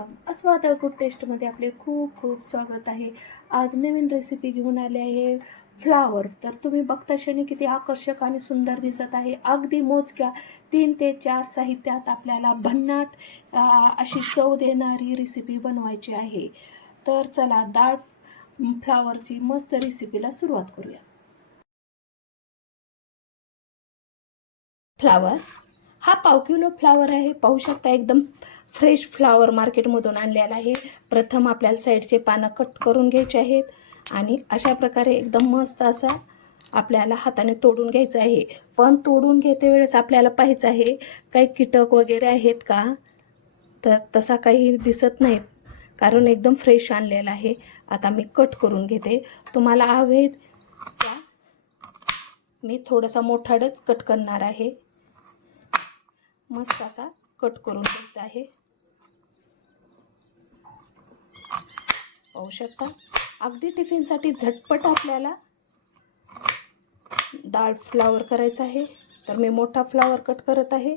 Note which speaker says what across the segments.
Speaker 1: अस्वाद good टेस्टमध्ये आपले खूप खूप स्वागत आहे. आज नवीन रेसिपी घेऊन आले आहे फ्लावर तर तुम्ही बघता क्षणी किती आकर्षक आणि सुंदर दिसत आहे. अगदी मोजक्या तीन ते चार साहित्यात आपल्याला भन्नाट अशी चव देणारी रेसिपी बनवायची आहे. तर चला डाळ फ्लावरची मस्त रेसिपीला सुरुवात करूया. फ्लावर हा पाव किलो फ्लावर आहे. पाहू शकता एकदम फ्रेश फ्लावर मार्केटमधून आणलेला आहे. प्रथम आपल्याला साईडचे पानं कट करून घ्यायचे आहेत आणि अशा प्रकारे एकदम मस्त असा आपल्याला हाताने तोडून घ्यायचं आहे. पण तोडून घेते वेळेस आपल्याला पाहायचं आहे काही कीटक वगैरे आहेत का? तर तसा काही दिसत नाही. कारण एकदम फ्रेश आणलेला आहे. आता मी कट करून घेते. तुम्हाला हवे त्या मी थोडासा मोठाडच कट करणार आहे. मस्त असा कट करून घ्यायचा आहे. पाहू शकता अगदी टिफिनसाठी झटपट आपल्याला डाळ फ्लावर करायचा आहे. तर मी मोठा फ्लावर कट करत आहे.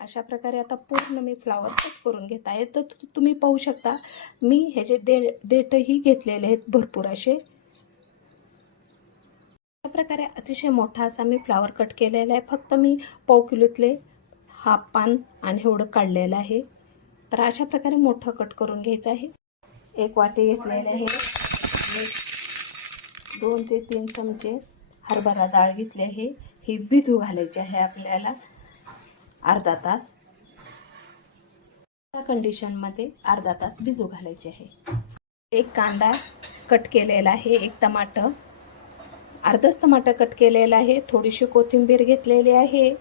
Speaker 1: अशा प्रकारे आता पूर्ण मी फ्लावर कट करून घेत आहे. तर तु- तुम्ही पाहू शकता मी ह्याचे दे देठही घेतलेले आहेत भरपूर असे. अशा प्रकारे अतिशय मोठा असा मी फ्लावर कट केलेला आहे. फक्त मी पाव किलोतले हाफ पान आणि एवढं काढलेलं आहे. तर अशा प्रकारे मोठं कट करून घ्यायचं आहे. एक वाटी घेतलेली आहे. एक दोन ते तीन चमचे हरभरा डाळ घेतली आहे. ही भिजू घालायची आहे आपल्याला. अर्धा तास. त्या कंडिशनमध्ये अर्धा तास भिजू घालायचे आहे. एक कांदा कट केलेला आहे. एक टमाटर. अर्धच टमाटर कट केलेलं आहे. थोडीशी कोथिंबीर घेतलेली आहे.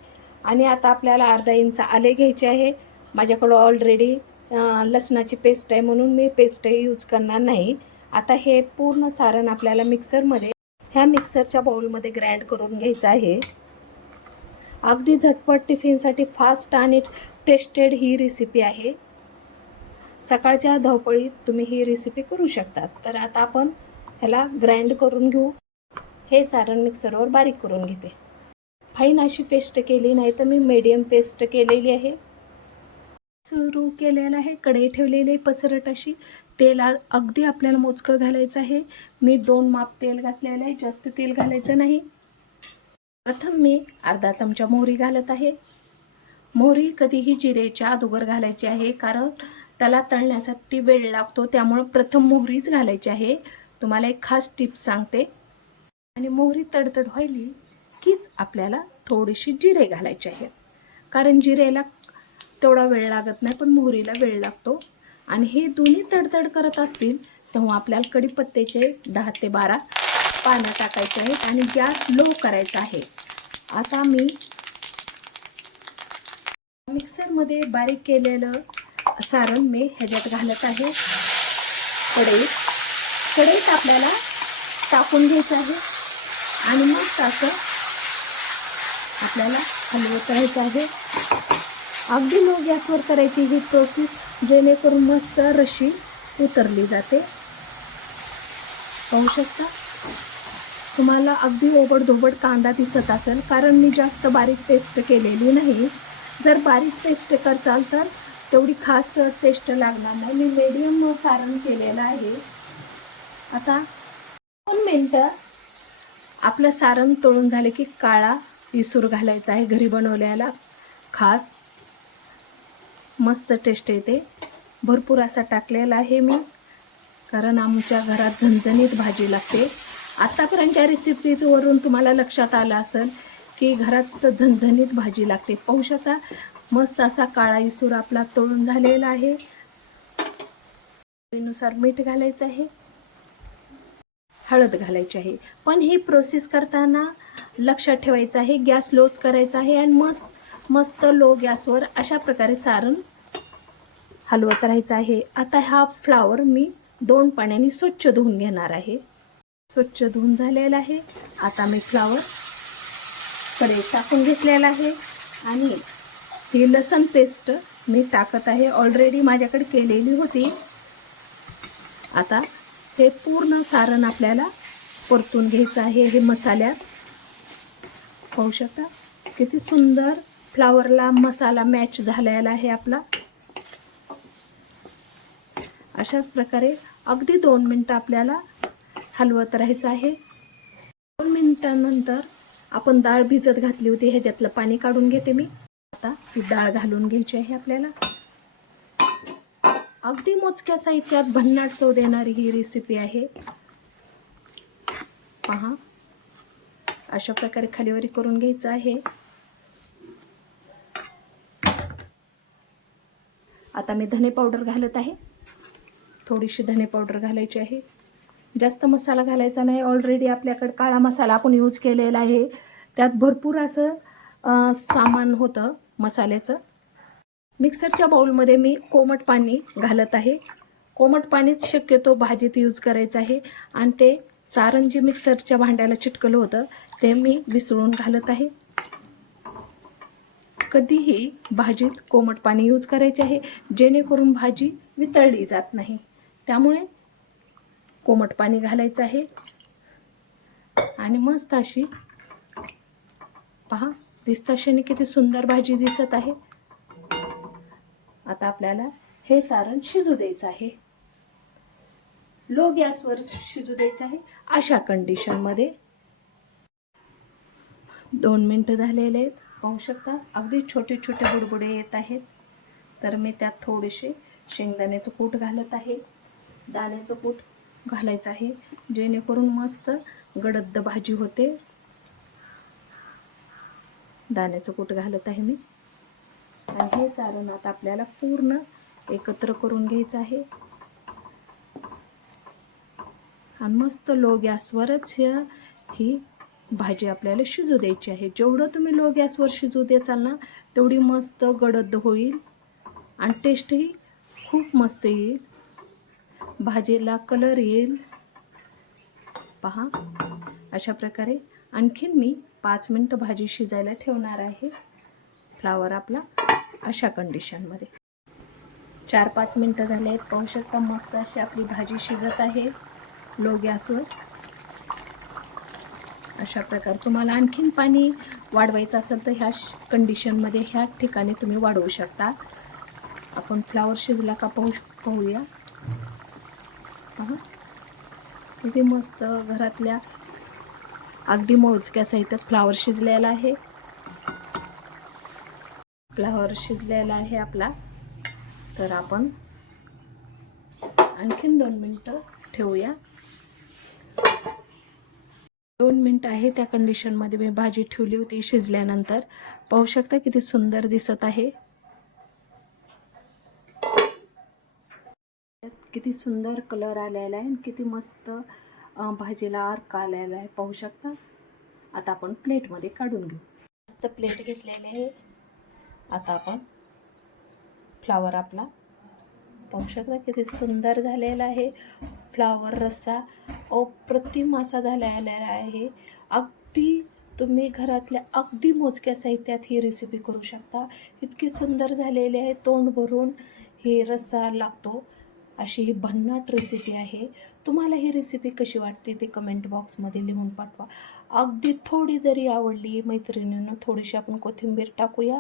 Speaker 1: आणि आता आपल्याला अर्धा इंच आले घ्यायचे आहे. माझ्याकडं ऑलरेडी लसणाची पेस्ट आहे म्हणून मी पेस्टही यूज करणार नाही. आता हे पूर्ण सारण आपल्याला मिक्सरमध्ये ह्या मिक्सरच्या बाउलमध्ये ग्राइंड करून घ्यायचं आहे. अगदी झटपट टिफिनसाठी फास्ट आणि टेस्टेड ही रेसिपी आहे. सकाळच्या धावपळीत तुम्ही ही रेसिपी करू शकता तर आता आपण ह्याला ग्राइंड करून घेऊ. हे सारण मिक्सरवर बारीक करून घेते. फाईन अशी पेस्ट केली नाही तर मी मीडियम पेस्ट केलेली आहे. सुरू केलेलं आहे. कढई ठेवलेली आहे पसरट अशी. तेल अगदी आपल्याला मोजकं घालायचं आहे. मी दोन माप तेल घातलेलं आहे. जास्त तेल घालायचं नाही. प्रथम मी अर्धा चमचा मोहरी घालत आहे. मोहरी कधीही जिरेच्या अगोदर घालायची आहे. कारण त्याला तळण्यासाठी वेळ लागतो. त्यामुळं प्रथम मोहरीच घालायची आहे. तुम्हाला एक खास टिप सांगते. आणि मोहरी तडतड व्हायली कीच आपल्याला थोडीशी जिरे घालायचे आहेत कारण जिरेला तेवढा वेळ लागत नाही पण मोहरीला वेळ लागतो. आणि हे दोन्ही तडतड करत असतील तेव्हा आपल्याला कढीपत्त्याचे दहा ते बारा पानं टाकायचे आहेत आणि गॅस लो करायचा आहे. आता मी मिक्सरमध्ये बारीक केलेलं सारण मी ह्याच्यात घालत आहे. कढईत कढईत आपल्याला टाकून घ्यायचं आहे. आणि मग असं आपल्याला हलवत राहायचं आहे. अगदी लो गॅसवर करायची ही प्रोसेस जेणेकरून मस्त रशी उतरली जाते. पाहू शकता? तुम्हाला अगदी ओबडधोबड कांदा दिसत असेल कारण मी जास्त बारीक पेस्ट केलेली नाही. जर बारीक पेस्ट करचाल तर तेवढी खास टेस्ट लागणार नाही. मी मीडियम सारण केलेलं आहे. आता दोन मिनटं आपलं सारण तळून झाले की काळा इसूर घालायचा आहे घरी बनवल्याला. खास मस्त टेस्ट येते. भरपूर असा टाकलेला आहे मी. कारण आमच्या घरात झणझणीत भाजी लागते. आत्तापर्यंतच्या रेसिपीवरून तुम्हाला लक्षात आलं असेल की घरात झणझणीत भाजी लागते. पाहू शकता मस्त असा काळा इसूर आपला तळून झालेला आहे. चवीनुसार मीठ घालायचं आहे. हळद घालायची आहे. पण ही प्रोसेस करताना लक्षात ठेवायचं आहे. गॅस लोच करायचा आहे. आणि मस्त मस्त लो गॅसवर अशा प्रकारे सारण हलवत राहायचं आहे. आता हा फ्लावर मी दोन पाण्याने स्वच्छ धुवून घेणार आहे. स्वच्छ धुवून झालेला आहे. आता मी फ्लावर कडे टाकून घेतलेला आहे. आणि ही लसण पेस्ट मी टाकत आहे. ऑलरेडी माझ्याकडे केलेली होती. आता हे पूर्ण सारण आपल्याला परतून घ्यायचं आहे. हे मसाल्यात पाहू शकता? किती सुंदर फ्लावरला मसाला मॅच झालेला आहे आपला. अशाच प्रकारे अगदी दोन मिनटं आपल्याला हलवत राहायचं आहे. दोन मिनटानंतर आपण डाळ भिजत घातली होती ह्याच्यातलं पाणी काढून घेते मी. आता ती डाळ घालून घ्यायची आहे आपल्याला. अगदी मोजक्या साहित्यात भन्नाट चव देणारी ही रेसिपी आहे. पहा. अशा प्रकारे खालीवरी करून घ्यायचं आहे. आता मी धने पावडर घालत आहे. थोडीशी धने पावडर घालायची आहे. जास्त मसाला घालायचा नाही. ऑलरेडी आपल्याकडे काळा मसाला आपण यूज केलेला आहे. त्यात भरपूर असं सामान होतं मसाल्याचं. मिक्सरच्या बाऊलमध्ये मी कोमट पाणी घालत आहे. कोमट पाणीच शक्यतो भाजीत यूज करायचं आहे. आणि ते सारण जे मिक्सरच्या भांड्याला चिटकलं होतं. ते मी विसळून घालत आहे. कधीही भाजीत कोमट पाणी यूज करायचे आहे. जेणेकरून भाजी वितळली जात नाही. त्यामुळे कोमट पाणी घालायचं आहे. आणि मस्त अशी पहा दिसताशाने किती सुंदर भाजी दिसत आहे. आता आपल्याला हे सारण शिजू द्यायचं आहे. लो गॅसवर शिजू द्यायचं आहे. अशा कंडिशनमध्ये दोन मिनटं झालेले आहेत. पाहू शकता अगदी छोटे छोटे बुडबुडे येत आहेत. तर मी त्यात थोडेसे शेंगदाण्याचं कूट घालत आहे. दाण्याचं कूट घालायचं आहे. जेणेकरून मस्त गडद्द भाजी होते. दाण्याचं कूट घालत आहे मी. आणि हे सारण आता आपल्याला पूर्ण एकत्र करून घ्यायचं आहे. आणि मस्त लो गॅसवरच ही भाजी आपल्याला शिजू द्यायची आहे. जेवढं तुम्ही लो गॅसवर शिजू द्याचाल ना तेवढी मस्त गडद होईल. आणि टेस्टही खूप मस्त येईल. भाजीला कलर येईल. पहा अशा प्रकारे आणखीन मी पाच मिनटं भाजी शिजायला ठेवणार आहे. फ्लावर आपला अशा कंडिशनमध्ये चार पाच मिनटं झाले आहेत. पाहू शकता मस्त अशी आपली भाजी शिजत आहे. लो गॅसवर अशा प्रकारे तुम्हाला आणखीन पाणी वाढवायचं असेल तर ह्या कंडिशनमध्ये ह्या ठिकाणी तुम्ही वाढवू शकता. आपण फ्लावर शिजला का पाहू पाहूया पहा किती मस्त घरातल्या अगदी मोजक्या साहित्यात फ्लावर शिजलेला आहे. फ्लावर शिजलेला आहे आपला. तर आपण आणखीन दोन मिनटं ठेवूया. दोन मिनटं आहे त्या कंडिशनमध्ये मी भाजी ठेवली होती शिजल्यानंतर. पाहू शकता किती सुंदर दिसत आहे. किती सुंदर कलर आलेला आहे आणि किती मस्त भाजीला अर्क आलेला आहे. पाहू शकता? आता आपण प्लेटमध्ये काढून घेऊ. मस्त प्लेट घेतलेले आहे. आता आपण फ्लावर आपला पाहू शकता किती सुंदर झालेला आहे. फ्लावर रस्सा अप्रतिम असा झालेला आहे. अगदी तुम्ही घरातल्या अगदी मोजक्या साहित्यात ही रेसिपी करू शकता. इतकी सुंदर झालेली आहे. तोंड भरून ही रस्सा लागतो. अशी ही भन्नाट रेसिपी आहे. तुम्हाला ही रेसिपी कशी वाटते ते कमेंट बॉक्समध्ये लिहून पाठवा. अगदी थोडी जरी आवडली मैत्रिणीनं थोडीशी आपण कोथिंबीर टाकूया.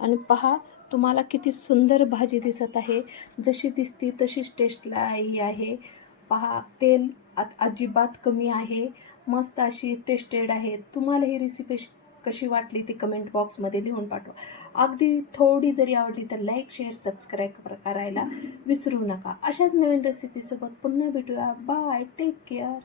Speaker 1: आणि पहा तुम्हाला किती सुंदर भाजी दिसत आहे. जशी दिसती तशीच टेस्टला ही आहे. पहा तेल आ अजिबात कमी आहे. मस्त अशी टेस्टेड आहे. तुम्हाला ही रेसिपी कशी वाटली ती कमेंट बॉक्समध्ये लिहून पाठवा. अगदी थोडी जरी आवडली तर लाईक शेअर सबस्क्राईब करायला विसरू नका. अशाच नवीन रेसिपीसोबत पुन्हा भेटूया. Bye take care